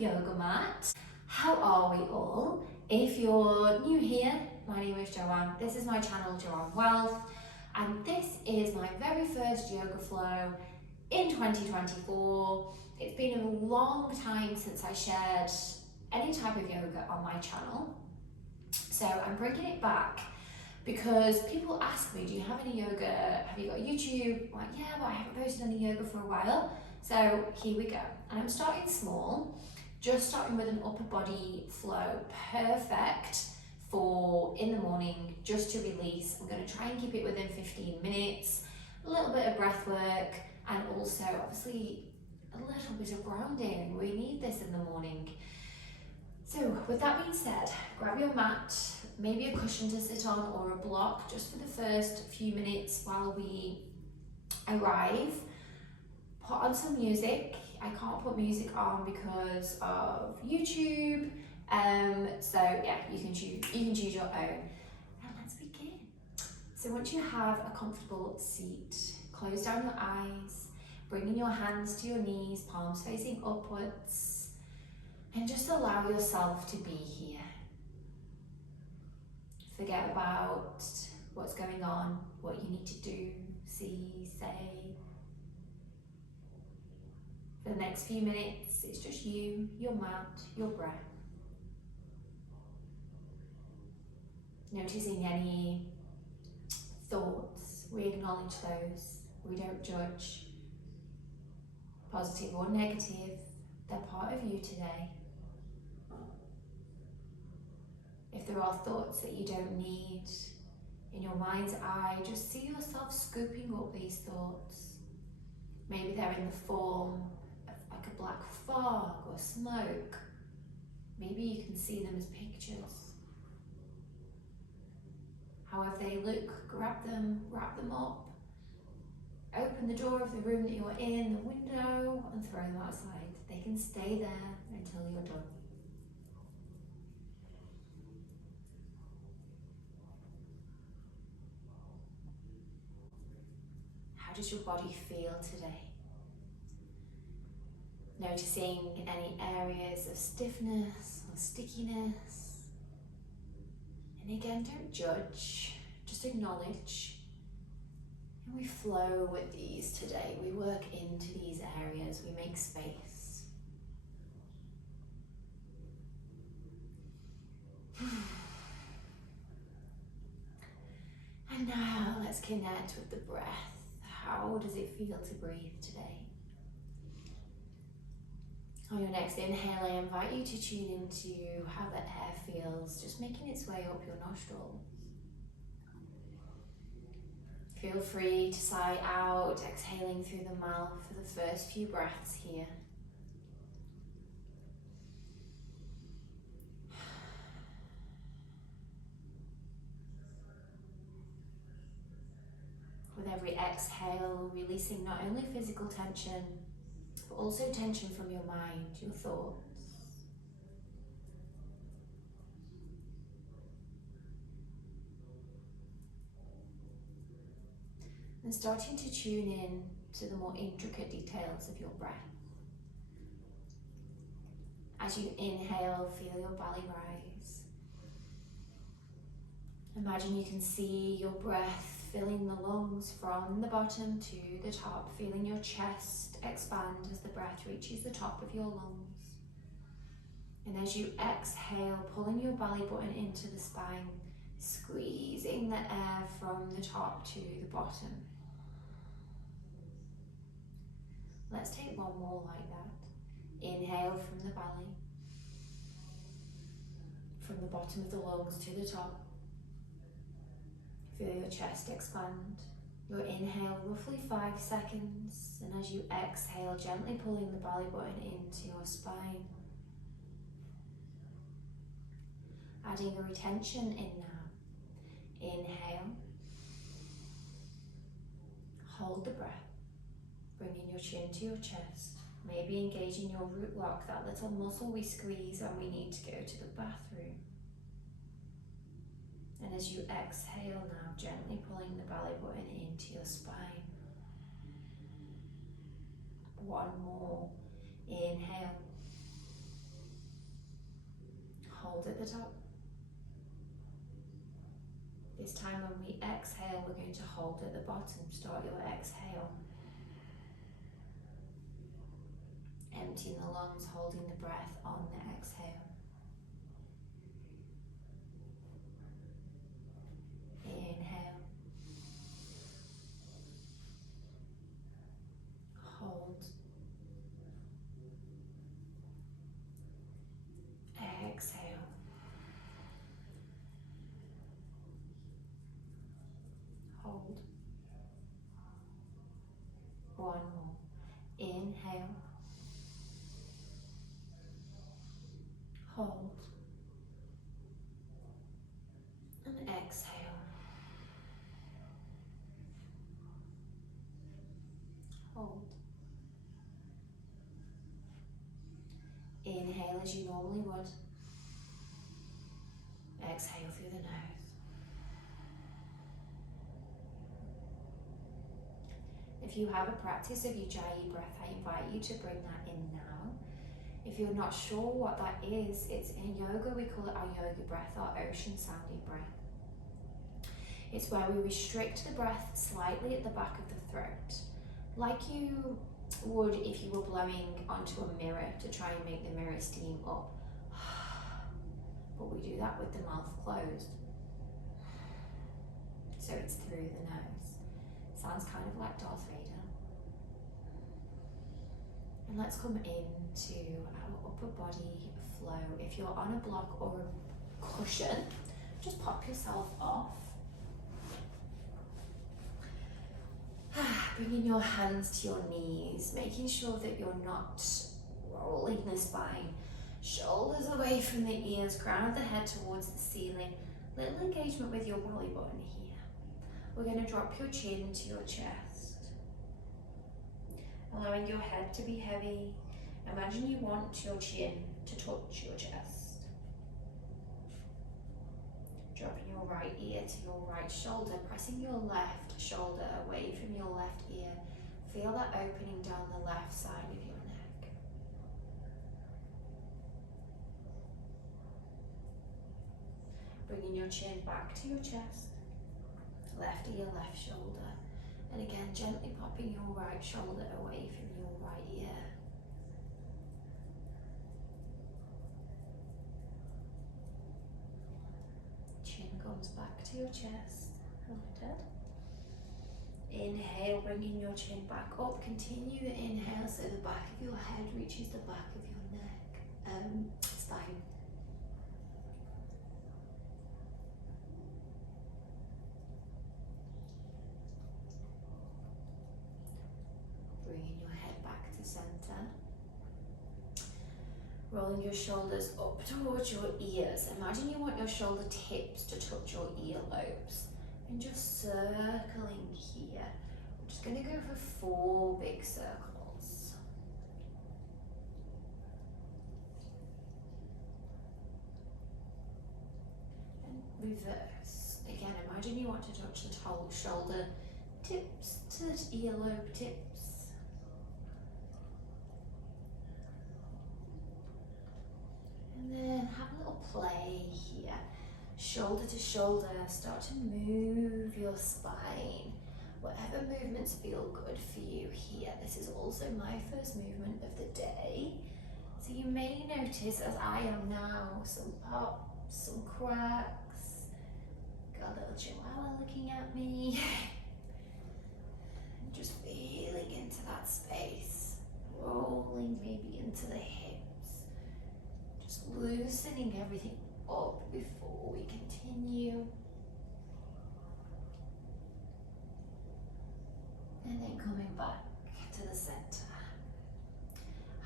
yoga mat. How are we all? If you're new here, my name is Joanne. This is my channel, Joanne Wellth, and this is my very first yoga flow in 2024. It's been a long time since I shared any type of yoga on my channel, so I'm bringing it back because people ask me, do you have any yoga? Have you got YouTube? I'm like, yeah, but I haven't posted any yoga for a while. So here we go. And I'm starting small, just starting with an upper body flow, perfect for in the morning, just to release. I'm going to try and keep it within 15 minutes, a little bit of breath work, and also obviously a little bit of grounding. We need this in the morning. So with that being said, grab your mat, maybe a cushion to sit on or a block just for the first few minutes while we arrive. Put on some music. I can't put music on because of YouTube. So yeah, you can choose your own. And let's begin. So once you have a comfortable seat, close down your eyes, bringing your hands to your knees, palms facing upwards. And just allow yourself to be here. Forget about what's going on, what you need to do, see, say. For the next few minutes, it's just you, your mat, your breath. Noticing any thoughts, we acknowledge those, we don't judge. Positive or negative, they're part of you today. If there are thoughts that you don't need, in your mind's eye, just see yourself scooping up these thoughts. Maybe they're in the form of like a black fog or smoke. Maybe you can see them as pictures. However they look, grab them, wrap them up, open the door of the room that you're in, the window, and throw them outside. They can stay there until you're done. How does your body feel today? Noticing any areas of stiffness or stickiness. And again, don't judge, just acknowledge. And we flow with these today. We work into these areas, we make space. And now let's connect with the breath. How does it feel to breathe today? On your next inhale, I invite you to tune into how the air feels, just making its way up your nostrils. Feel free to sigh out, exhaling through the mouth for the first few breaths here. With every exhale, releasing not only physical tension, but also tension from your mind, your thoughts. And starting to tune in to the more intricate details of your breath. As you inhale, feel your belly rise. Imagine you can see your breath filling the lungs from the bottom to the top, feeling your chest expand as the breath reaches the top of your lungs. And as you exhale, pulling your belly button into the spine, squeezing the air from the top to the bottom. Let's take one more like that. Inhale from the belly, from the bottom of the lungs to the top. Feel your chest expand. Your inhale, roughly 5 seconds, and as you exhale, gently pulling the belly button into your spine. Adding a retention in now. Inhale. Hold the breath. Bringing your chin to your chest. Maybe engaging your root lock, that little muscle we squeeze when we need to go to the bathroom. And as you exhale now, gently pulling the belly button into your spine. One more. Inhale. hold at the top. This time when we exhale, we're going to hold at the bottom. Start your exhale. Emptying the lungs, holding the breath on the exhale. Inhale. Hold. Exhale. Hold. One more. Inhale. Hold. And exhale. Hold. Inhale as you normally would. Exhale through the nose. If you have a practice of Ujjayi breath, I invite you to bring that in now. If you're not sure what that is, it's in yoga, we call it our yoga breath, our ocean sounding breath. It's where we restrict the breath slightly at the back of the throat, like you would if you were blowing onto a mirror to try and make the mirror steam up. But we do that with the mouth closed. So it's through the nose. Sounds kind of like Darth Vader. And let's come into our upper body flow. If you're on a block or a cushion, just pop yourself off. Bringing your hands to your knees, making sure that you're not rolling the spine. Shoulders away from the ears, crown of the head towards the ceiling. Little engagement with your belly button here. We're going to drop your chin to your chest. Allowing your head to be heavy. Imagine you want your chin to touch your chest. Dropping your right ear to your right shoulder, pressing your left shoulder away from your left ear. Feel that opening down the left side of your neck. Bringing your chin back to your chest. Left ear, left shoulder. And again, gently popping your right shoulder away from your right ear. Chin comes back to your chest. Lifted. Inhale, bringing your chin back up. Continue the inhale so the back of your head reaches the back of your neck, spine. Bringing your head back to center. Rolling your shoulders up towards your ears. Imagine you want your shoulder tips to touch your earlobes. And just circling here. We're just going to go for 4 big circles. And reverse. Again, imagine you want to touch the shoulder tips to earlobe tips. And then have a little play here. Shoulder to shoulder, start to move your spine. Whatever movements feel good for you here. This is also my first movement of the day. So you may notice, as I am now, some pops, some cracks. Got a little chihuahua looking at me. And just feeling into that space. Rolling maybe into the hips. Just loosening everything up before we continue. And then coming back to the center.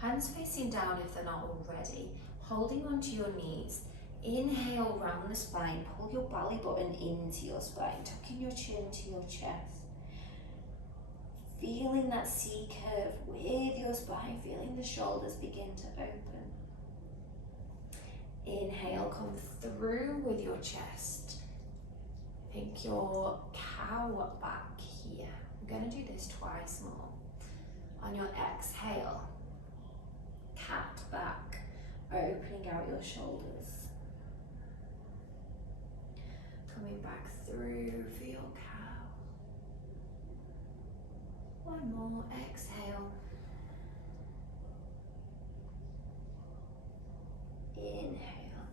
Hands facing down if they're not already. Holding onto your knees. Inhale round the spine. Pull your belly button into your spine. Tucking your chin to your chest. Feeling that C curve with your spine. Feeling the shoulders begin to open. Inhale, come through with your chest. Think your cow back here. We're going to do this twice more. On your exhale, cat back, opening out your shoulders. back through for your cow. One more, exhale. Inhale.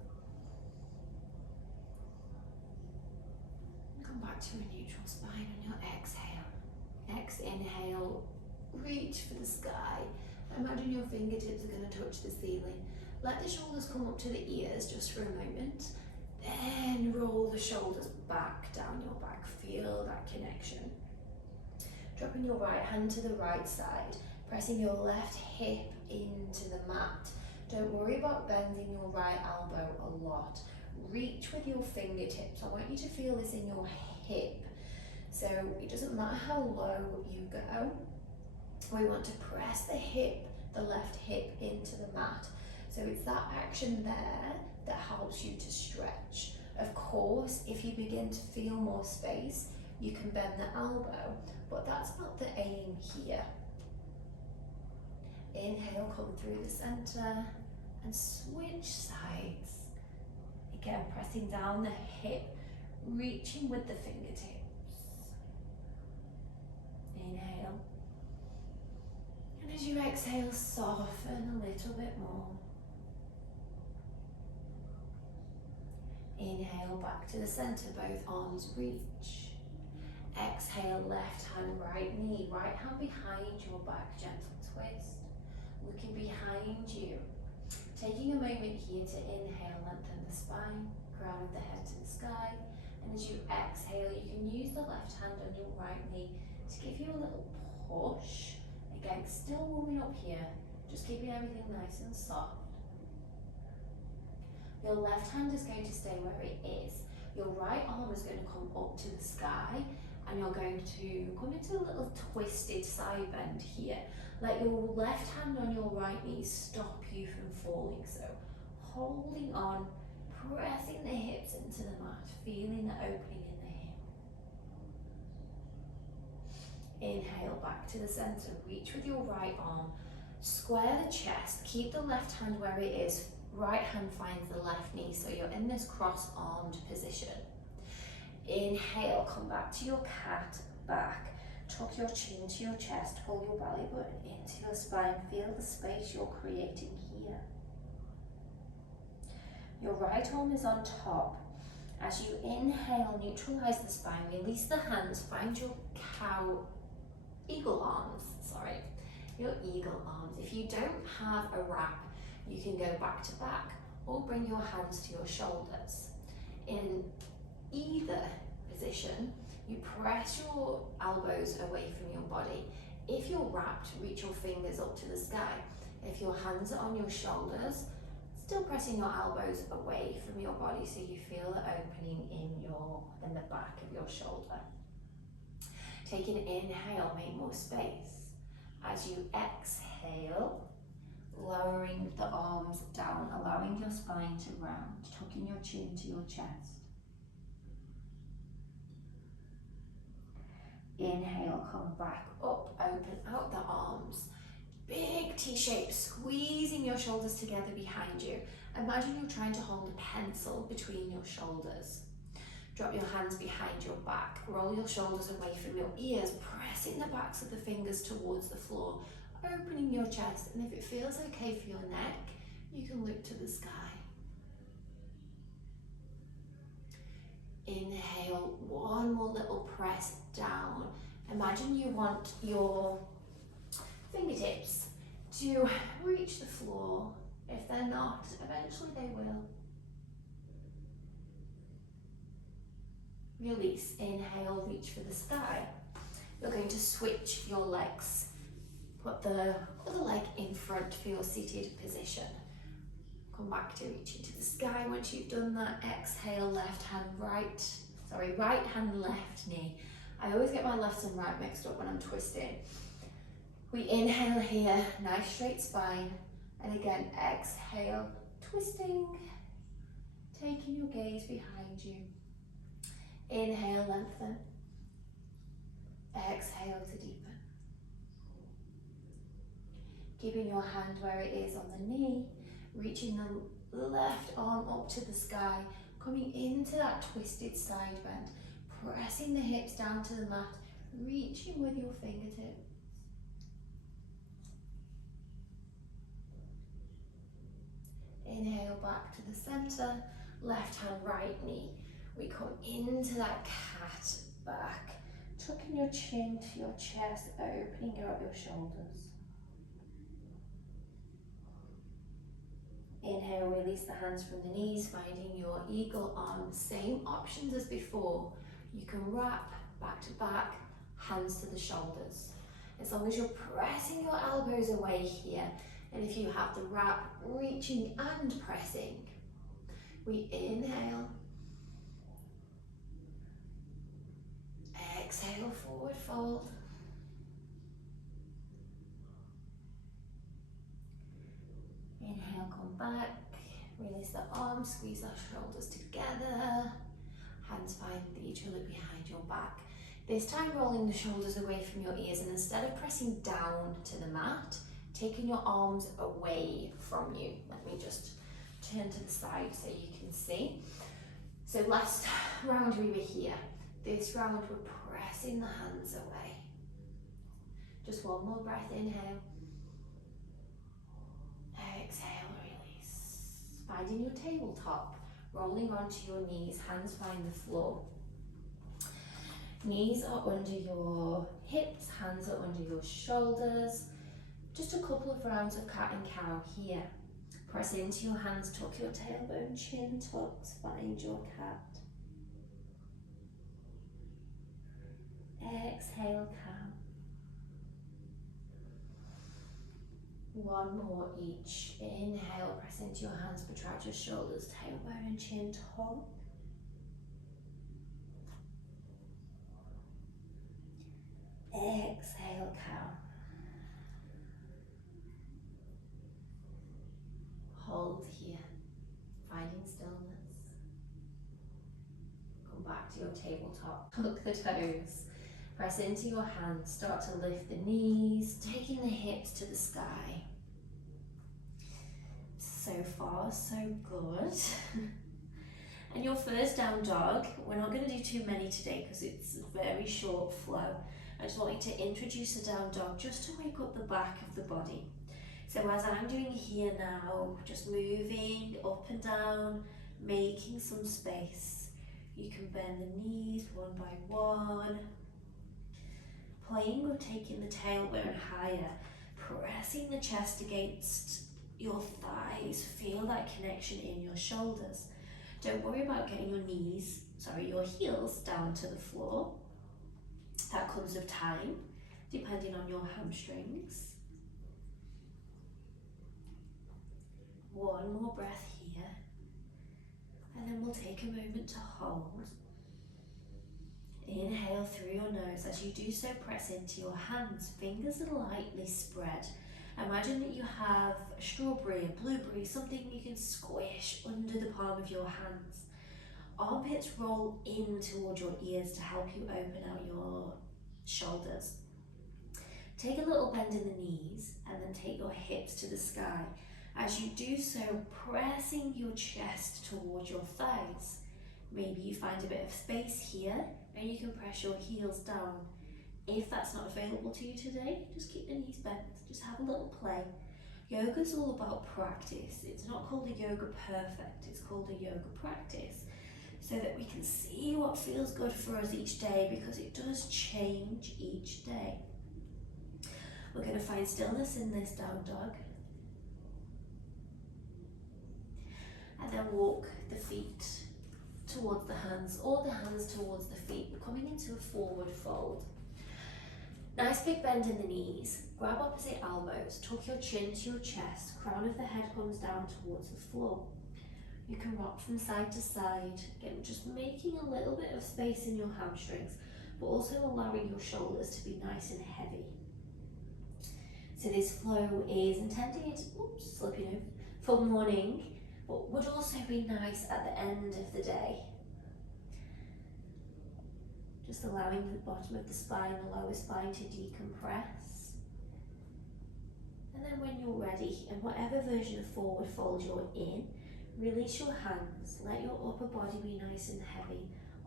Come back to a neutral spine on your exhale. Inhale, reach for the sky. Imagine your fingertips are going to touch the ceiling. Let the shoulders come up to the ears just for a moment. Then roll the shoulders back down your back. Feel that connection. Dropping your right hand to the right side, pressing your left hip into the mat. Don't worry about bending your right elbow a lot. Reach with your fingertips. I want you to feel this in your hip. So it doesn't matter how low you go. We want to press the hip, the left hip into the mat. So it's that action there that helps you to stretch. Of course, if you begin to feel more space, you can bend the elbow, but that's not the aim here. Inhale, come through the center and switch sides. Again, pressing down the hip, reaching with the fingertips. Inhale. And as you exhale, soften a little bit more. Inhale, back to the center, both arms reach. Exhale, left hand, right knee, right hand behind your back, gentle twist. Looking behind you. Taking a moment here to inhale, lengthen the spine, crown of the head to the sky. And as you exhale, you can use the left hand on your right knee to give you a little push. Again, still warming up here, just keeping everything nice and soft. Your left hand is going to stay where it is. Your right arm is going to come up to the sky and you're going to come into a little twisted side bend here. Let your left hand on your right knee stop you from falling. So holding on, pressing the hips into the mat, feeling the opening in the hip. Inhale, back to the center, reach with your right arm, square the chest, keep the left hand where it is, right hand finds the left knee, so you're in this cross-armed position. Inhale, come back to your cat, back, tuck your chin to your chest, pull your belly button into your spine, feel the space you're creating here. Your right arm is on top. As you inhale, neutralize the spine, release the hands, find your eagle arms. If you don't have a wrap, you can go back to back or bring your hands to your shoulders. In either position, you press your elbows away from your body. If you're wrapped, reach your fingers up to the sky. If your hands are on your shoulders, still pressing your elbows away from your body so you feel the opening in the back of your shoulder. Take an inhale, make more space. As you exhale, lowering the arms down, allowing your spine to round, tucking your chin to your chest. Inhale, come back up, open out the arms. Big T-shape, squeezing your shoulders together behind you. Imagine you're trying to hold a pencil between your shoulders. Drop your hands behind your back. Roll your shoulders away from your ears, pressing the backs of the fingers towards the floor, opening your chest. And if it feels okay for your neck, you can look to the sky. Inhale, one more little press down. Imagine you want your fingertips to reach the floor. If they're not, eventually they will. Release, inhale, reach for the sky. You're going to switch your legs. Put the other leg in front for your seated position. Come back to reaching to the sky. Once you've done that, exhale, right hand, left knee. I always get my left and right mixed up when I'm twisting. We inhale here, nice straight spine. And again, exhale, twisting, taking your gaze behind you. Inhale, lengthen. Exhale to deepen. Keeping your hand where it is on the knee, reaching the left arm up to the sky, Coming into that twisted side bend, pressing the hips down to the mat, reaching with your fingertips. Inhale back to the center, left hand, right knee. We come into that cat back, tucking your chin to your chest, opening out your shoulders. Inhale, release the hands from the knees, finding your eagle arms. Same options as before. You can wrap back to back, hands to the shoulders. As long as you're pressing your elbows away here, and if you have the wrap, reaching and pressing. We inhale. Exhale, forward fold. Inhale, come back. Release the arms, squeeze our shoulders together. Hands find each other behind your back. This time rolling the shoulders away from your ears, and instead of pressing down to the mat, taking your arms away from you. Let me just turn to the side so you can see. So last round we were here. This round we're pressing the hands away. Just one more breath, inhale. Exhale, release. Finding your tabletop, rolling onto your knees, hands find the floor. Knees are under your hips, hands are under your shoulders. Just a couple of rounds of cat and cow here. Press into your hands, tuck your tailbone, chin tucked, find your cat. Exhale, cow. One more each. Inhale, press into your hands, protract your shoulders, tailbone and chin tuck. Exhale, cow. Hold here, finding stillness. Come back to your tabletop. Tuck the toes. Press into your hands. Start to lift the knees, taking the hips to the sky. So far, so good. And your first down dog, we're not going to do too many today because it's a very short flow. I just want you to introduce a down dog just to wake up the back of the body. So as I'm doing here now, just moving up and down, making some space. You can bend the knees one by one. Playing with taking the tailbone higher, pressing the chest against your thighs. Feel that connection in your shoulders. Don't worry about getting your heels down to the floor. That comes with time, depending on your hamstrings. One more breath here, and then we'll take a moment to hold. Inhale through your nose. As you do so, press into your hands, fingers are lightly spread. Imagine that you have a strawberry, a blueberry, something you can squish under the palm of your hands. Armpits roll in toward your ears to help you open out your shoulders. Take a little bend in the knees and then take your hips to the sky. As you do so, pressing your chest towards your thighs. Maybe you find a bit of space here and you can press your heels down. If that's not available to you today, just keep the knees bent, just have a little play. Yoga's all about practice. It's not called a yoga perfect, it's called a yoga practice. So that we can see what feels good for us each day, because it does change each day. We're going to find stillness in this down dog. And then walk the feet towards the hands, or the hands towards the feet. We're coming into a forward fold. Nice big bend in the knees. Grab opposite elbows, tuck your chin to your chest, crown of the head comes down towards the floor. You can rock from side to side, again just making a little bit of space in your hamstrings, but also allowing your shoulders to be nice and heavy. So this flow is intended, for morning, but would also be nice at the end of the day. Just allowing the bottom of the spine, the lower spine to decompress. And then when you're ready, in whatever version of forward fold you're in, Release your hands, let your upper body be nice and heavy.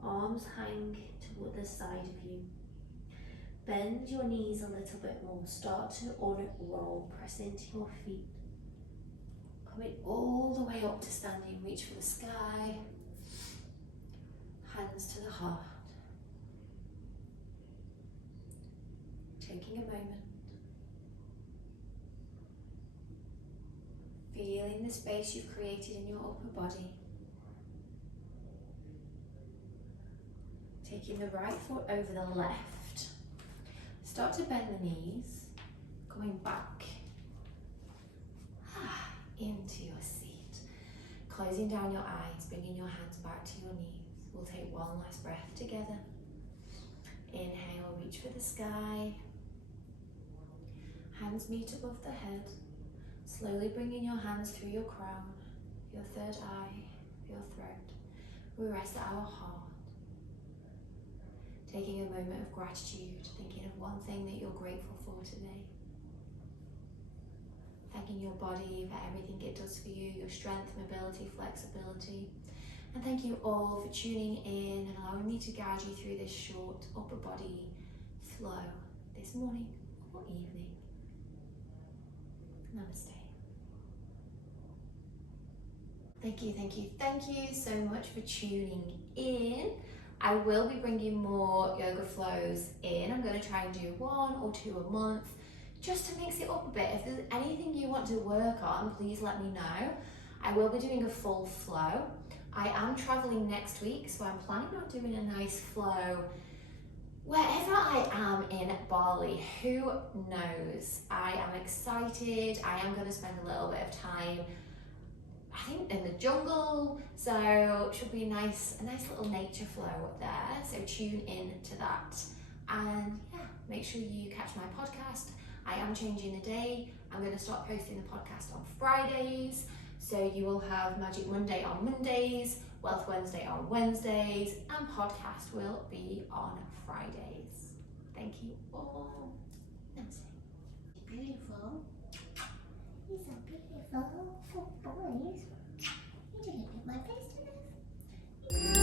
Arms hang toward the side of you. Bend your knees a little bit more. Start to unroll, press into your feet. Coming all the way up to standing, reach for the sky. Hands to the heart. Taking a moment. Feeling the space you've created in your upper body. Taking the right foot over the left. Start to bend the knees, going back into your seat. Closing down your eyes, bringing your hands back to your knees. We'll take one last breath together. Inhale, reach for the sky. Hands meet above the head. Slowly bringing your hands through your crown, your third eye, your throat. We rest at our heart. Taking a moment of gratitude, thinking of one thing that you're grateful for today. Thanking your body for everything it does for you, your strength, mobility, flexibility. And thank you all for tuning in and allowing me to guide you through this short upper body flow this morning or evening. Namaste. Thank you so much for tuning in. I will be bringing more yoga flows in. I'm going to try and do 1 or 2 a month just to mix it up a bit. If there's anything you want to work on, please let me know. I will be doing a full flow. I am traveling next week, so I'm planning on doing a nice flow wherever I am in Bali. Who knows? I am excited. I am going to spend a little bit of time, I think, in the jungle, so it should be a nice little nature flow there, so tune in to that. And yeah, make sure you catch my podcast. I am changing the day. I'm going to start posting the podcast on Fridays, so you will have Magic Monday on Mondays, Wellth Wednesday on Wednesdays, and podcast will be on Fridays. Thank you all. Namaste. Beautiful. He's so beautiful. Oh, boys. You didn't hit my face to this.